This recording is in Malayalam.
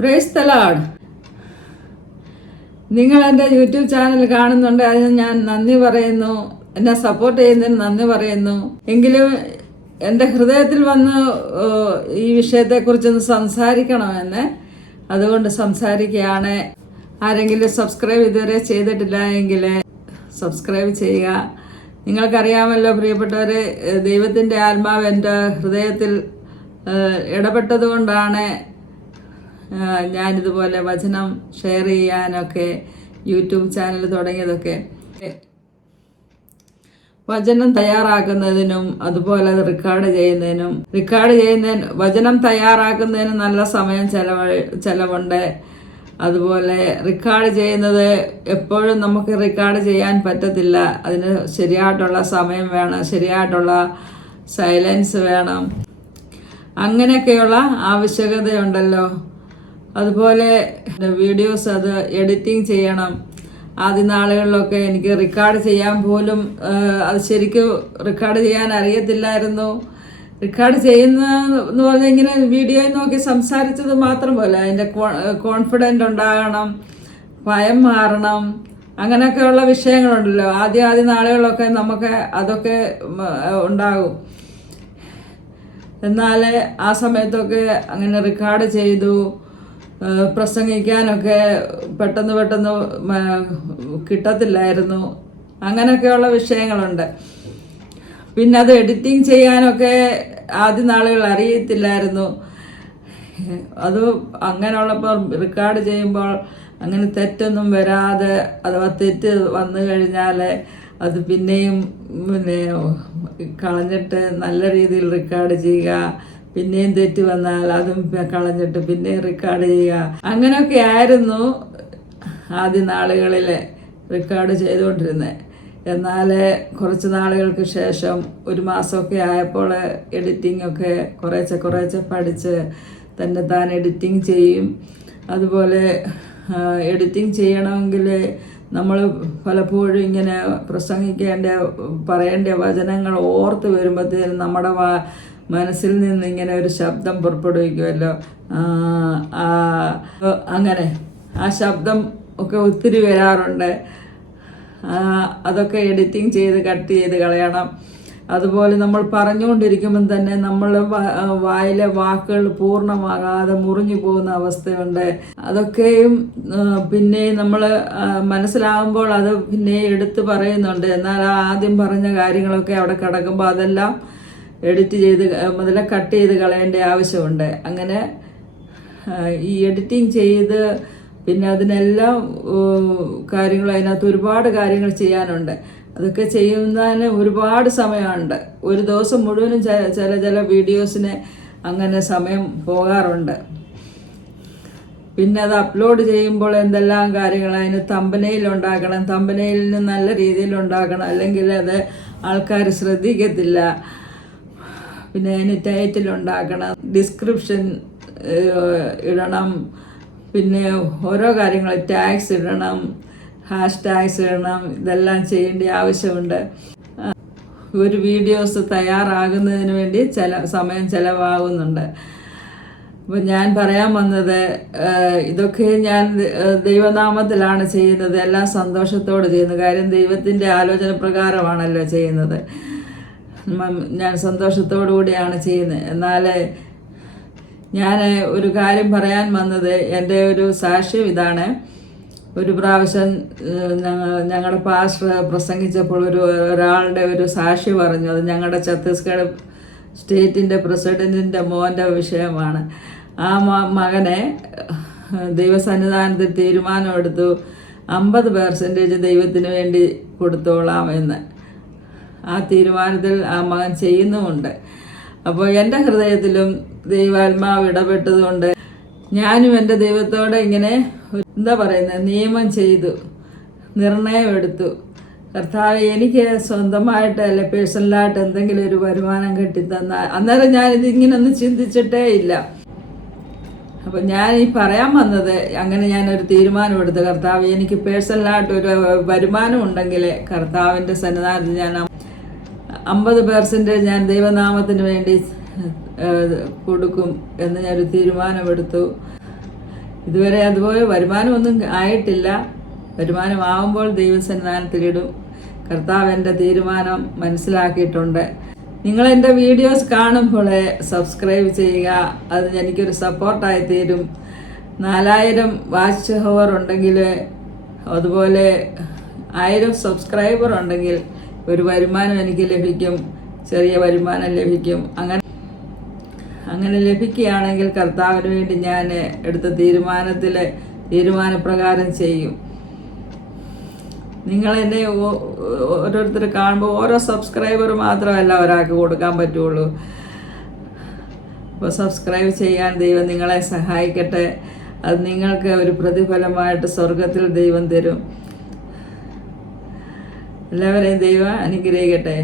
Praise the Lord. നിങ്ങൾ എൻ്റെ യൂട്യൂബ് ചാനൽ കാണുന്നുണ്ട്, അതിന് ഞാൻ നന്ദി പറയുന്നു. എന്നെ സപ്പോർട്ട് ചെയ്യുന്നതിന് നന്ദി പറയുന്നു. എങ്കിലും എൻ്റെ ഹൃദയത്തിൽ വന്ന് ഈ വിഷയത്തെക്കുറിച്ചൊന്ന് സംസാരിക്കണമെന്ന്, അതുകൊണ്ട് സംസാരിക്കുകയാണ്. ആരെങ്കിലും സബ്സ്ക്രൈബ് ഇതുവരെ ചെയ്തിട്ടില്ല എങ്കിൽ സബ്സ്ക്രൈബ് ചെയ്യുക. നിങ്ങൾക്കറിയാമല്ലോ പ്രിയപ്പെട്ടവരെ, ദൈവത്തിൻ്റെ ആത്മാവ് എൻ്റെ ഹൃദയത്തിൽ ഇടപെട്ടതുകൊണ്ടാണ് ഞാനിതുപോലെ വചനം ഷെയർ ചെയ്യാനൊക്കെ യൂട്യൂബ് ചാനൽ തുടങ്ങിയതൊക്കെ. വചനം തയ്യാറാക്കുന്നതിനും അതുപോലെ അത് റെക്കോർഡ് ചെയ്യുന്നതിനും വചനം തയ്യാറാക്കുന്നതിനും നല്ല സമയം ചെലവുണ്ട്. അതുപോലെ റെക്കോർഡ് ചെയ്യുന്നത് എപ്പോഴും നമുക്ക് റെക്കോർഡ് ചെയ്യാൻ പറ്റത്തില്ല. അതിന് ശരിയായിട്ടുള്ള സമയം വേണം, ശരിയായിട്ടുള്ള സൈലൻസ് വേണം, അങ്ങനെയൊക്കെയുള്ള ആവശ്യകതയുണ്ടല്ലോ. അതുപോലെ വീഡിയോസ് അത് എഡിറ്റിംഗ് ചെയ്യണം. ആദ്യ നാളുകളിലൊക്കെ എനിക്ക് റെക്കോർഡ് ചെയ്യാൻ പോലും അത് ശരിക്കും റെക്കോർഡ് ചെയ്യാൻ അറിയത്തില്ലായിരുന്നു. റെക്കോർഡ് ചെയ്യുന്നതെന്ന് പറഞ്ഞാൽ ഇങ്ങനെ വീഡിയോയിൽ നോക്കി സംസാരിച്ചത് മാത്രം പോലെ അതിൻ്റെ കോൺഫിഡൻ്റ് ഉണ്ടാകണം, ഭയം മാറണം, അങ്ങനെയൊക്കെയുള്ള വിഷയങ്ങളുണ്ടല്ലോ. ആദ്യ നാളുകളിലൊക്കെ നമുക്ക് അതൊക്കെ ഉണ്ടാകും. എന്നാൽ ആ സമയത്തൊക്കെ അങ്ങനെ റെക്കോർഡ് ചെയ്തു പ്രസംഗിക്കാനൊക്കെ പെട്ടെന്ന് കിട്ടത്തില്ലായിരുന്നു. അങ്ങനെയൊക്കെയുള്ള വിഷയങ്ങളുണ്ട്. പിന്നെ അത് എഡിറ്റിംഗ് ചെയ്യാനൊക്കെ ആദ്യ നാളുകൾ അറിയത്തില്ലായിരുന്നു. അത് അങ്ങനെയുള്ളപ്പോൾ റെക്കോർഡ് ചെയ്യുമ്പോൾ അങ്ങനെ തെറ്റൊന്നും വരാതെ, അഥവാ തെറ്റ് വന്നു കഴിഞ്ഞാൽ അത് പിന്നെയും കളഞ്ഞിട്ട് നല്ല രീതിയിൽ റെക്കോർഡ് ചെയ്യുക. പിന്നെയും തെറ്റ് വന്നാൽ അതും കളഞ്ഞിട്ട് പിന്നെയും റെക്കോർഡ് ചെയ്യുക. അങ്ങനെയൊക്കെ ആയിരുന്നു ആദ്യ നാളുകളിൽ റെക്കോർഡ് ചെയ്തുകൊണ്ടിരുന്നത്. എന്നാൽ കുറച്ച് നാളുകൾക്ക് ശേഷം, ഒരു മാസമൊക്കെ ആയപ്പോൾ എഡിറ്റിംഗ് ഒക്കെ കുറേശ്ശെ പഠിച്ച് താൻ എഡിറ്റിംഗ് ചെയ്യും. അതുപോലെ എഡിറ്റിംഗ് ചെയ്യണമെങ്കിൽ നമ്മൾ പലപ്പോഴും ഇങ്ങനെ പറയേണ്ട വചനങ്ങൾ ഓർത്ത് വരുമ്പോഴത്തേനും നമ്മുടെ മനസ്സിൽ നിന്ന് ഇങ്ങനെ ഒരു ശബ്ദം പുറപ്പെടുവിക്കുമല്ലോ. അങ്ങനെ ആ ശബ്ദം ഒക്കെ ഒത്തിരി വരാറുണ്ട്. അതൊക്കെ എഡിറ്റിംഗ് ചെയ്ത് കട്ട് ചെയ്ത് കളയണം. അതുപോലെ നമ്മൾ പറഞ്ഞുകൊണ്ടിരിക്കുമ്പം തന്നെ നമ്മളുടെ വായിലെ വാക്കുകൾ പൂർണ്ണമാകാതെ മുറിഞ്ഞു പോകുന്ന അവസ്ഥയുണ്ട്. അതൊക്കെയും പിന്നെ നമ്മൾ മനസ്സിലാകുമ്പോൾ അത് പിന്നെ എടുത്ത് പറയുന്നുണ്ട്. എന്നാൽ ആദ്യം പറഞ്ഞ കാര്യങ്ങളൊക്കെ അവിടെ കിടക്കുമ്പോൾ അതെല്ലാം എഡിറ്റ് ചെയ്ത് മുതലേ കട്ട് ചെയ്ത് കളയേണ്ട ആവശ്യമുണ്ട്. അങ്ങനെ ഈ എഡിറ്റിംഗ് ചെയ്ത് പിന്നെ അതിനെല്ലാം കാര്യങ്ങൾ, അതിനകത്ത് ഒരുപാട് കാര്യങ്ങൾ ചെയ്യാനുണ്ട്. അതൊക്കെ ചെയ്യുന്നതിന് ഒരുപാട് സമയമുണ്ട്. ഒരു ദിവസം മുഴുവനും ചില വീഡിയോസിന് അങ്ങനെ സമയം പോകാറുണ്ട്. പിന്നെ അത് അപ്ലോഡ് ചെയ്യുമ്പോൾ എന്തെല്ലാം കാര്യങ്ങൾ, അതിന് തമ്പനെയിൽ ഉണ്ടാക്കണം, തമ്പനെയിലിന് നല്ല രീതിയിൽ ഉണ്ടാക്കണം, അല്ലെങ്കിൽ അത് ആൾക്കാർ ശ്രദ്ധിക്കത്തില്ല. പിന്നെ അതിന് ടൈറ്റിൽ ഉണ്ടാക്കണം, ഡിസ്ക്രിപ്ഷൻ ഇടണം, പിന്നെ ഓരോ കാര്യങ്ങൾ ടാഗ്സ് ഇടണം, ഹാഷ് ടാഗ്സ് ഇടണം. ഇതെല്ലാം ചെയ്യേണ്ട ആവശ്യമുണ്ട്. ഒരു വീഡിയോസ് തയ്യാറാകുന്നതിന് വേണ്ടി സമയം ചിലവാകുന്നുണ്ട്. അപ്പം ഞാൻ പറയാൻ വന്നത്, ഇതൊക്കെ ഞാൻ ദൈവനാമത്തിലാണ് ചെയ്യുന്നത്, എല്ലാം സന്തോഷത്തോടെ ചെയ്യുന്നത്. കാര്യം ദൈവത്തിൻ്റെ ആലോചന പ്രകാരമാണല്ലോ ചെയ്യുന്നത്. ഞാൻ സന്തോഷത്തോടു കൂടിയാണ് ചെയ്യുന്നത്. എന്നാൽ ഞാൻ ഒരു കാര്യം പറയാൻ വന്നത്, എൻ്റെ ഒരു സാക്ഷ്യം ഇതാണ്. ഒരു പ്രാവശ്യം ഞങ്ങളുടെ പാസ്റ്റർ പ്രസംഗിച്ചപ്പോൾ ഒരാളുടെ ഒരു സാക്ഷി പറഞ്ഞു. അത് ഞങ്ങളുടെ ഛത്തീസ്ഗഡ് സ്റ്റേറ്റിൻ്റെ പ്രസിഡൻറ്റിൻ്റെ മോൻ്റെ വിഷയമാണ്. ആ മകനെ ദൈവസന്നിധാനത്തിൽ തീരുമാനമെടുത്തു 50% ദൈവത്തിന് വേണ്ടി കൊടുത്തോളാം എന്ന്. ആ തീരുമാനത്തിൽ ആ മകൻ ചെയ്യുന്നുമുണ്ട്. അപ്പോൾ എൻ്റെ ഹൃദയത്തിലും ദൈവാത്മാവ് ഇടപെട്ടതുകൊണ്ട് ഞാനും എൻ്റെ ദൈവത്തോടെ ഇങ്ങനെ നിയമം ചെയ്തു, നിർണയമെടുത്തു. കർത്താവ് എനിക്ക് സ്വന്തമായിട്ട് അല്ലെ പേഴ്സണലായിട്ട് എന്തെങ്കിലും ഒരു വരുമാനം കെട്ടിത്തന്നാൽ, അന്നേരം ഞാനിത് ഇങ്ങനൊന്നും ചിന്തിച്ചിട്ടേ ഇല്ല. അപ്പം ഞാൻ ഈ പറയാൻ വന്നത്, അങ്ങനെ ഞാനൊരു തീരുമാനമെടുത്തു, കർത്താവ് എനിക്ക് പേഴ്സണലായിട്ടൊരു വരുമാനം ഉണ്ടെങ്കിൽ കർത്താവിൻ്റെ സന്നിധാനത്തിൽ ഞാൻ 50% ഞാൻ ദൈവനാമത്തിന് വേണ്ടി കൊടുക്കും എന്ന് ഞാനൊരു തീരുമാനമെടുത്തു. ഇതുവരെ അതുപോലെ വരുമാനമൊന്നും ആയിട്ടില്ല. വരുമാനമാകുമ്പോൾ ദൈവസന്നിധാനത്തിലിടും. കർത്താവ് എൻ്റെ തീരുമാനം മനസ്സിലാക്കിയിട്ടുണ്ട്. നിങ്ങൾ എൻ്റെ വീഡിയോസ് കാണുമ്പോൾ സബ്സ്ക്രൈബ് ചെയ്യുക. അത് എനിക്കൊരു സപ്പോർട്ടായി തീരും. 4000 വാച്ച് ഹവർ ഉണ്ടെങ്കിൽ, അതുപോലെ 1000 സബ്സ്ക്രൈബർ ഉണ്ടെങ്കിൽ ഒരു വരുമാനം എനിക്ക് ലഭിക്കും, ചെറിയ വരുമാനം ലഭിക്കും. അങ്ങനെ ലഭിക്കുകയാണെങ്കിൽ കർത്താവിന് വേണ്ടി ഞാൻ എടുത്ത തീരുമാനപ്രകാരം ചെയ്യും. നിങ്ങൾ എന്നെ ഓരോരുത്തർ കാണുമ്പോൾ ഓരോ സബ്സ്ക്രൈബർ മാത്രമല്ല ഒരാൾക്ക് കൊടുക്കാൻ പറ്റുള്ളൂ. അപ്പോൾ സബ്സ്ക്രൈബ് ചെയ്യാൻ ദൈവം നിങ്ങളെ സഹായിക്കട്ടെ. അത് നിങ്ങൾക്ക് ഒരു പ്രതിഫലമായിട്ട് സ്വർഗത്തിൽ ദൈവം തരും. എല്ലാവരെയും ദൈവം അനുഗ്രഹിക്കട്ടെ.